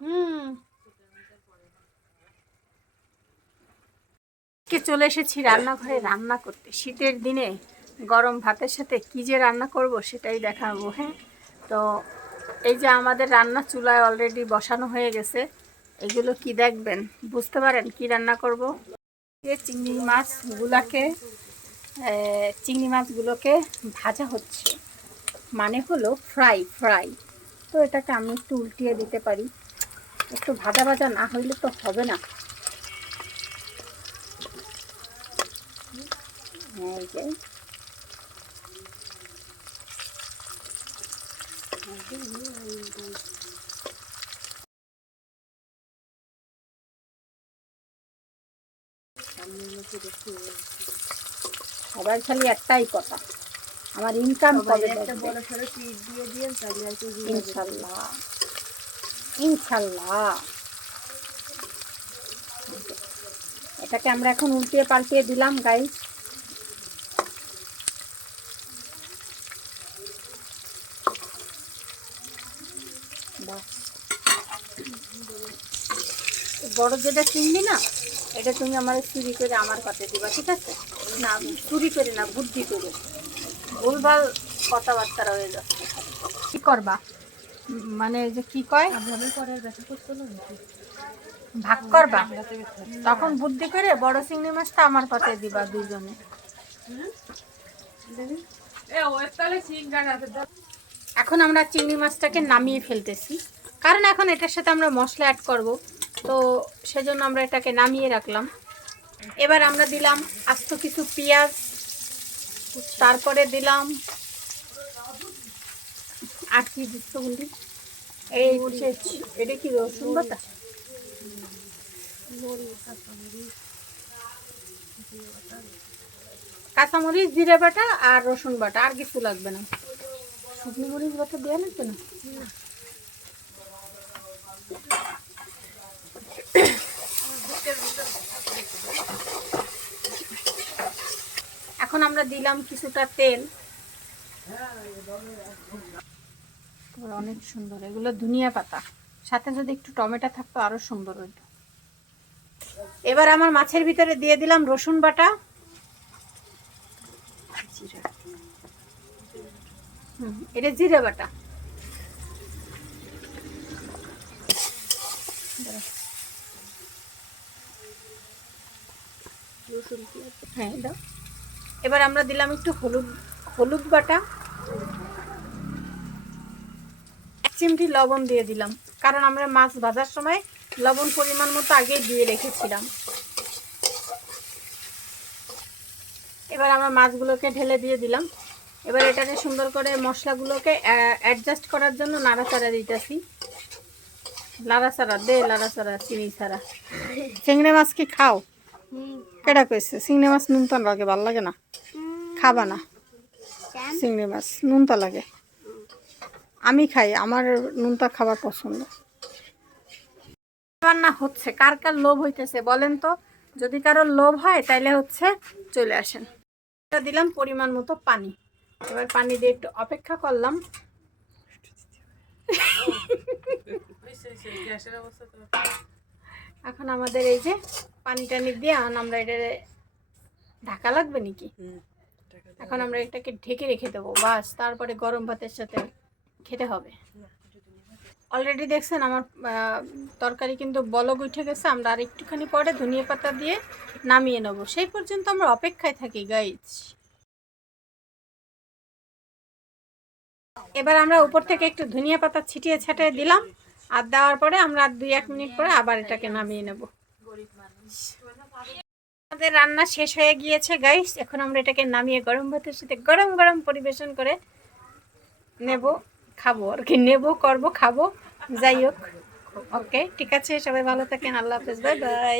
হুম। কে চলে এসেছি রান্নাঘরে রান্না করতে। শীতের দিনে গরম ভাতের সাথে কি যে রান্না করব সেটাই দেখাবো হ্যাঁ? তো এই যে আমাদের রান্না চুলায় অলরেডি বসানো হয়ে গেছে, এগুলো কি দেখবেন? বুঝতে পারেন কি রান্না করব? চিংড়ি মাছগুলোকে চিংড়ি মাছগুলোকে ভাজা হচ্ছে। মানে হলো ফ্রাই ফ্রাই তো এটাকে আমি একটু উল্টিয়ে দিতে পারি। একটু ভাজা ভাজা না হইলে তো হবে না। এই যে। সবার খালি একটাই কথা। আমার ইনকাম কবে দেখবে? ইনশাল্লাহ। ইনশাল্লাহ। এটাকে আমরা এখন উল্টিয়ে পাল্টিয়ে দিলাম গাইস বড় যেটা চিনবি না, এটা তুমি আমার চুরি করে আমার কাছে দিবা, ঠিক আছে? না, চুরি করে না, বুদ্ধি করে। ভুলভাল কথাবার্তা রয়ে যাচ্ছে। কি করবা? মানে যে কি কয়? ভাগ করবা? তখন বুদ্ধি করে বড় চিংড়ি মাছটা আমার পাতে দিবা দুজনে এখন আমরা চিংড়ি মাছটাকে নামিয়ে ফেলতেছি। কারণ এখন এটার সাথে আমরা মশলা অ্যাড করব। তো সেজন্য আমরা এটাকে নামিয়ে রাখলাম। এবার আমরা দিলাম আস্ত কিছু পেঁয়াজ, তারপরে দিলাম আর কি দিচ্ছ বলি এই এটা কি রসুন বাটা? কাঁচামরিচ, জিরে বাটা আর রসুন বাটা, আর কিছু লাগবে না। শুকনো মরিচ বাটা দেওয়া লাগবে না? এখন আমরা দিলাম কিছুটা তেল। এবার অনেক সুন্দর। এগুলো ধনিয়া পাতা। সাথে যদি একটু টমেটো থাকতো আরও সুন্দর হইতো। এবার আমার মাছের ভিতরে দিয়ে দিলাম রসুন বাটা। এটা জিরে বাটা। হ্যাঁ এবার আমরা দিলাম একটু হলুদ হলুদ বাটা এক চিমটি লবণ দিয়ে দিলাম। কারণ আমরা মাছ ভাজার সময় লবণ পরিমাণ মতো আগেই দিয়ে রেখেছিলাম। এবার আমরা মাছগুলোকে ঢেলে দিয়ে দিলাম। এবার এটাকে সুন্দর করে মশলাগুলোকে অ্যাডজাস্ট করার জন্য নাড়াচাড়া দিতেছি। লাড়াচাড়া দে লাড়াচাড়া চিনি ছাড়া। চিংড়ি মাছ কি খাও? কেটা কইছে? চিংড়ি মাছ নুনতা লাগে ভালো লাগে না? খাবা না? চিংড়ি মাছ নুনতা লাগে। আমি খাই আমার নুনতা খাবার পছন্দ। রান্না হচ্ছে কার কার লোভ হইতেছে বলেন তো? যদি কারোর লোভ হয় তাইলে হচ্ছে চলে আসেন। এটা দিলাম পরিমাণ মতো পানি। এবার পানি দিয়ে একটু অপেক্ষা করলাম। এখন আমাদের এই যে পানি টানি দিয়ে এখন আমরা এটা ঢাকা লাগবে নাকি? এখন আমরা এটাকে ঢেকে রেখে দেবো বাস। তারপরে গরম ভাতের সাথে খেতে হবে। অলরেডি দেখছেন আমার তরকারি কিন্তু বলক উঠে গেছে, আমরা আর একটুখানি পরে ধনিয়া পাতা দিয়ে নামিয়ে নেব। সেই পর্যন্ত আমরা অপেক্ষায় থাকি গাইজ এবার আমরা উপর থেকে একটু ধনিয়া পাতা ছিটিয়ে ছাটিয়ে দিলাম, আর দেওয়ার পরে আমরা আর দুই এক মিনিট পরে আবার এটাকে নামিয়ে নেব। আমাদের রান্না শেষ হয়ে গিয়েছে গাইস এখন আমরা এটাকে নামিয়ে গরম ভাতের সাথে গরম গরম পরিবেশন করে নেব। খাব, আর কি নেব, করব, খাব, যাই হোক। ওকে ঠিক আছে, সবাই ভালো থাকেন, আল্লাহ হাফেজ বাই বাই